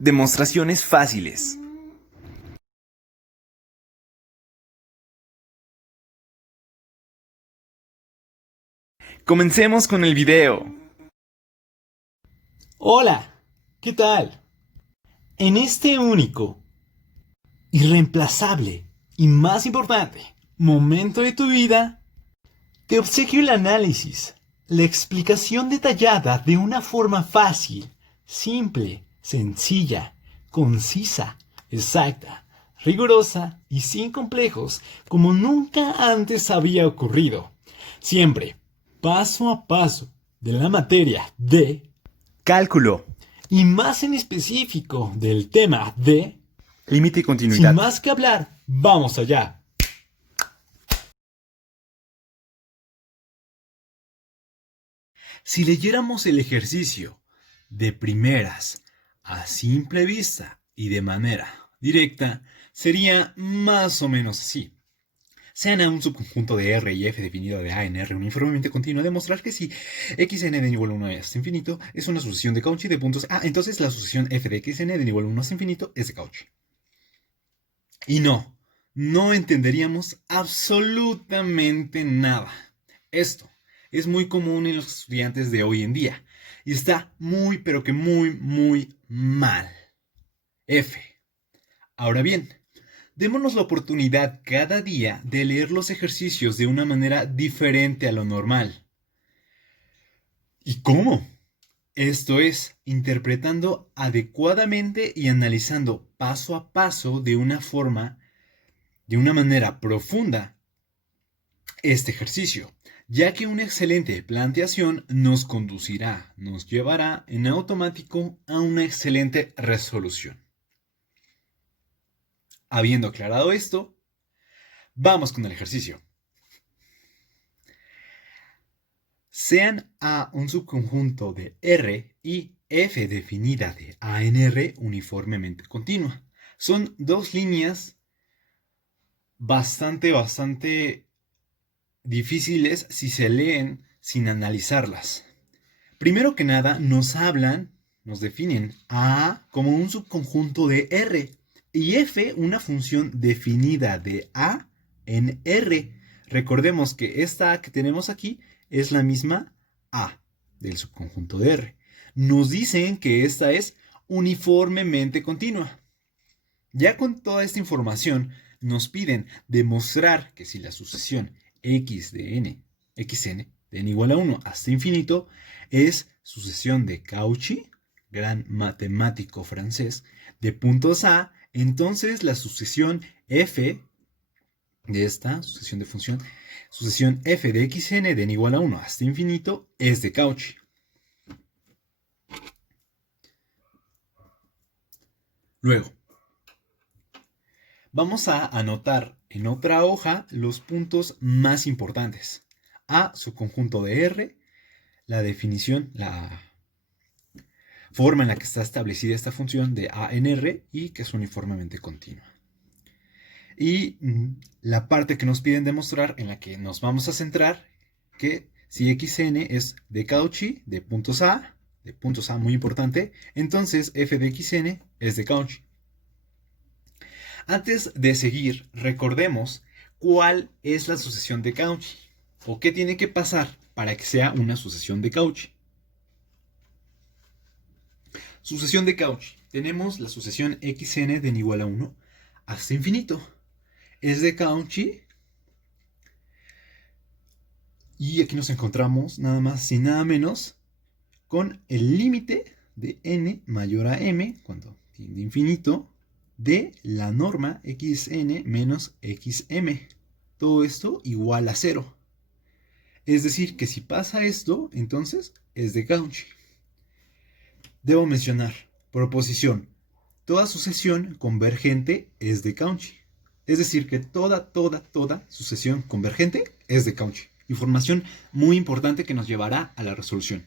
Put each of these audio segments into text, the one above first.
Demostraciones fáciles. Comencemos con el video. Hola, ¿qué tal? En este único, irreemplazable y más importante momento de tu vida, te obsequio el análisis, la explicación detallada de una forma fácil, simple, sencilla, concisa, exacta, rigurosa y sin complejos como nunca antes había ocurrido. Siempre, paso a paso, de la materia de Cálculo. y más en específico del tema de... Límite y Sin continuidad. más que hablar, vamos allá. Si leyéramos el ejercicio de primeras, a simple vista y de manera directa, sería más o menos así. Sean a un subconjunto de R y F definido de A en R uniformemente continuo, demostrar que si xn de igual a 1 hasta infinito es una sucesión de Cauchy de puntos A, entonces la sucesión f de xn de igual a 1 hasta infinito es de Cauchy. Y no entenderíamos absolutamente nada. Esto es muy común en los estudiantes de hoy en día y está muy, pero que muy mal. F. Ahora bien, démonos la oportunidad cada día de leer los ejercicios de una manera diferente a lo normal. ¿Y cómo? Esto es, interpretando adecuadamente y analizando paso a paso de una manera profunda este ejercicio, ya que una excelente planteación nos llevará en automático a una excelente resolución. Habiendo aclarado esto, vamos con el ejercicio. Sean A un subconjunto de R y F definida de A en R uniformemente continua. Son dos líneas bastante difíciles si se leen sin analizarlas. Primero que nada, nos definen a A como un subconjunto de R y F una función definida de A en R. Recordemos que esta A que tenemos aquí es la misma A del subconjunto de R. Nos dicen que esta es uniformemente continua. Ya con toda esta información, nos piden demostrar que si la sucesión x de n, xn, de n igual a 1 hasta infinito, es sucesión de Cauchy, gran matemático francés, de puntos A, entonces la sucesión f de esta sucesión de función, sucesión f de xn de n igual a 1 hasta infinito, es de Cauchy. Luego, vamos a anotar en otra hoja los puntos más importantes. A, subconjunto de R, la definición, la forma en la que está establecida esta función de A en R y que es uniformemente continua. Y la parte que nos piden demostrar, en la que nos vamos a centrar, que si xn es de Cauchy, de puntos A muy importante, entonces f de xn es de Cauchy. Antes de seguir, recordemos cuál es la sucesión de Cauchy o qué tiene que pasar para que sea una sucesión de Cauchy. Sucesión de Cauchy. Tenemos la sucesión xn de n igual a 1 hasta infinito. Es de Cauchy. Y aquí nos encontramos nada más y nada menos con el límite de n mayor a m, cuando tiende a infinito, de la norma xn menos xm. Todo esto igual a 0. Es decir, que si pasa esto, entonces es de Cauchy. Debo mencionar, proposición, toda sucesión convergente es de Cauchy. Es decir, que toda sucesión convergente es de Cauchy. Información muy importante que nos llevará a la resolución.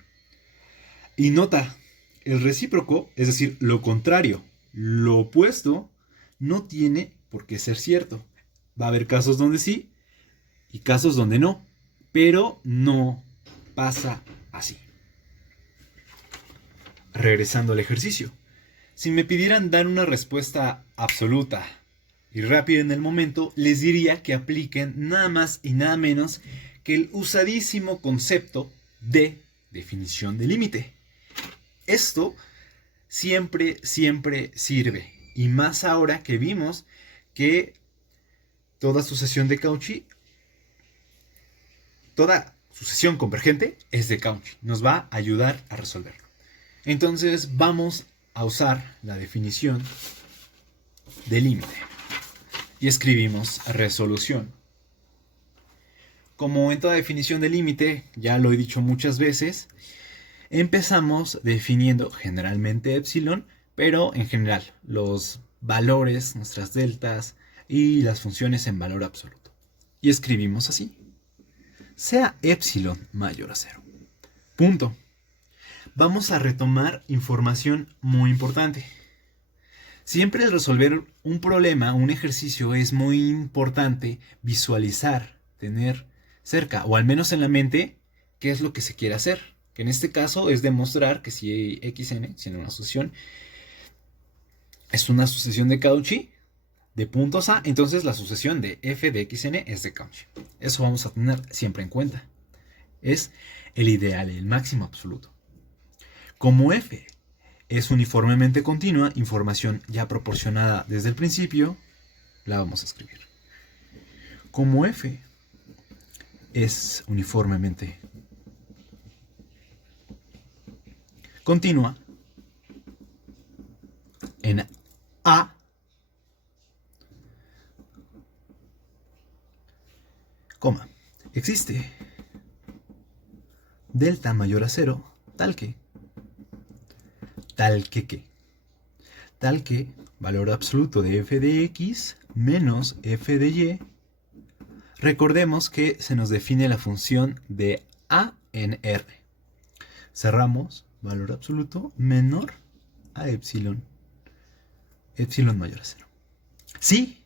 Y nota, el recíproco, es decir, lo contrario, lo opuesto, no tiene por qué ser cierto. Va a haber casos donde sí y casos donde no, pero no pasa así. Regresando al ejercicio. Si me pidieran dar una respuesta absoluta y rápida en el momento, les diría que apliquen nada más y nada menos que el usadísimo concepto de definición de límite. Esto siempre sirve. Y más ahora que vimos que toda sucesión convergente es de Cauchy. Nos va a ayudar a resolverlo. Entonces vamos a usar la definición de límite. Y escribimos resolución. Como en toda definición de límite, ya lo he dicho muchas veces, empezamos definiendo generalmente epsilon, pero en general los valores, nuestras deltas y las funciones en valor absoluto. Y escribimos así. Sea epsilon mayor a 0. Punto. Vamos a retomar información muy importante. Siempre al resolver un problema, un ejercicio, es muy importante visualizar, tener cerca, o al menos en la mente, qué es lo que se quiere hacer. Que en este caso es demostrar que si xn, si en una sucesión, es una sucesión de Cauchy de puntos A, entonces la sucesión de f de xn es de Cauchy. Eso vamos a tener siempre en cuenta. Es el ideal, el máximo absoluto. Como f es uniformemente continua, información ya proporcionada desde el principio, la vamos a escribir. Como f es uniformemente continua en A, coma, existe delta mayor a 0 tal que valor absoluto de f de x menos f de y. Recordemos que se nos define la función de A en R. Cerramos, valor absoluto menor a epsilon mayor a 0. Si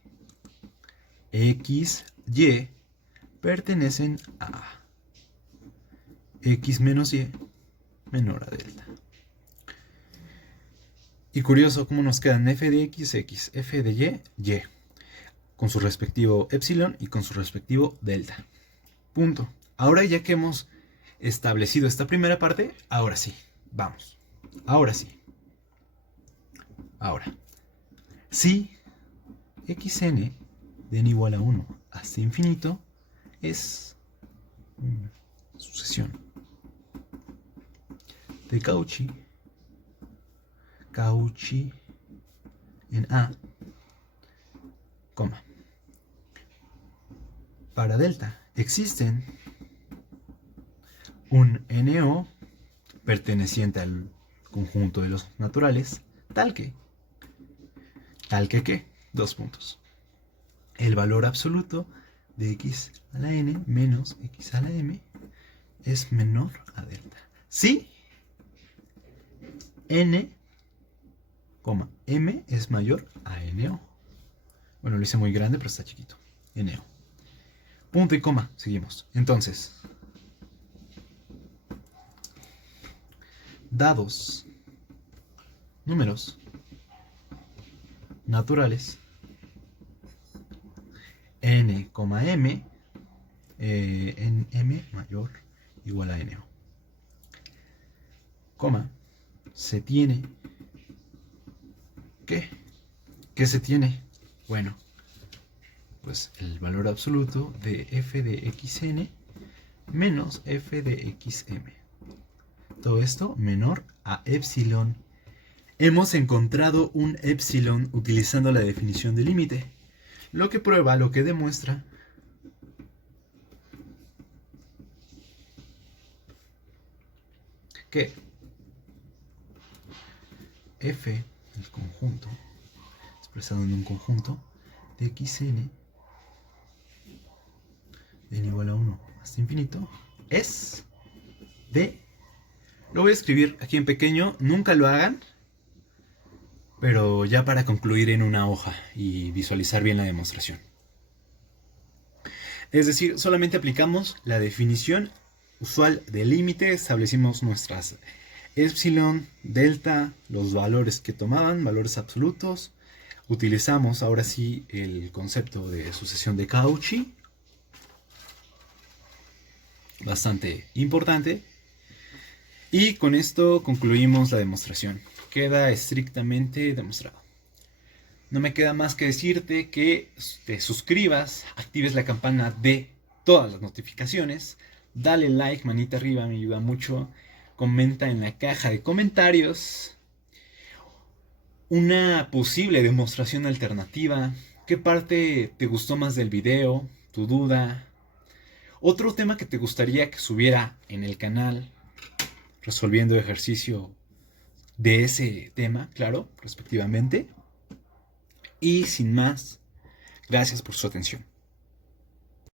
x, y pertenecen a x menos y menor a delta. Y curioso cómo nos quedan f de x, f de y, con su respectivo epsilon y con su respectivo delta. Punto. Ahora ya que hemos establecido esta primera parte, ahora sí, vamos. Ahora sí. Ahora, si xn de n igual a 1 hasta infinito es una sucesión de Cauchy en A, coma. Para delta existen un NO perteneciente al conjunto de los naturales, tal que, dos puntos. El valor absoluto de x a la n menos x a la m es menor a delta. Si n, m es mayor a NO. Bueno, lo hice muy grande, pero está chiquito. NO. Punto y coma, seguimos. Entonces, dados números naturales n, m, en m mayor igual a NO, coma, se tiene ¿qué se tiene? Bueno, pues el valor absoluto de f de xn menos f de xm. Todo esto menor a epsilon. Hemos encontrado un epsilon utilizando la definición de límite, lo que prueba, lo que demuestra que f, el conjunto, expresado en un conjunto de xn de n igual a 1 hasta infinito, es de... Lo voy a escribir aquí en pequeño, nunca lo hagan, pero ya para concluir en una hoja y visualizar bien la demostración. Es decir, solamente aplicamos la definición usual de límite, establecimos nuestras epsilon, delta, los valores que tomaban, valores absolutos. Utilizamos ahora sí el concepto de sucesión de Cauchy, bastante importante. Y con esto concluimos la demostración. Queda estrictamente demostrado. No me queda más que decirte que te suscribas, actives la campana de todas las notificaciones, dale like, manita arriba, me ayuda mucho. Comenta en la caja de comentarios una posible demostración alternativa, qué parte te gustó más del video, tu duda, otro tema que te gustaría que subiera en el canal, resolviendo ejercicio de ese tema, claro, respectivamente. Y sin más, gracias por su atención.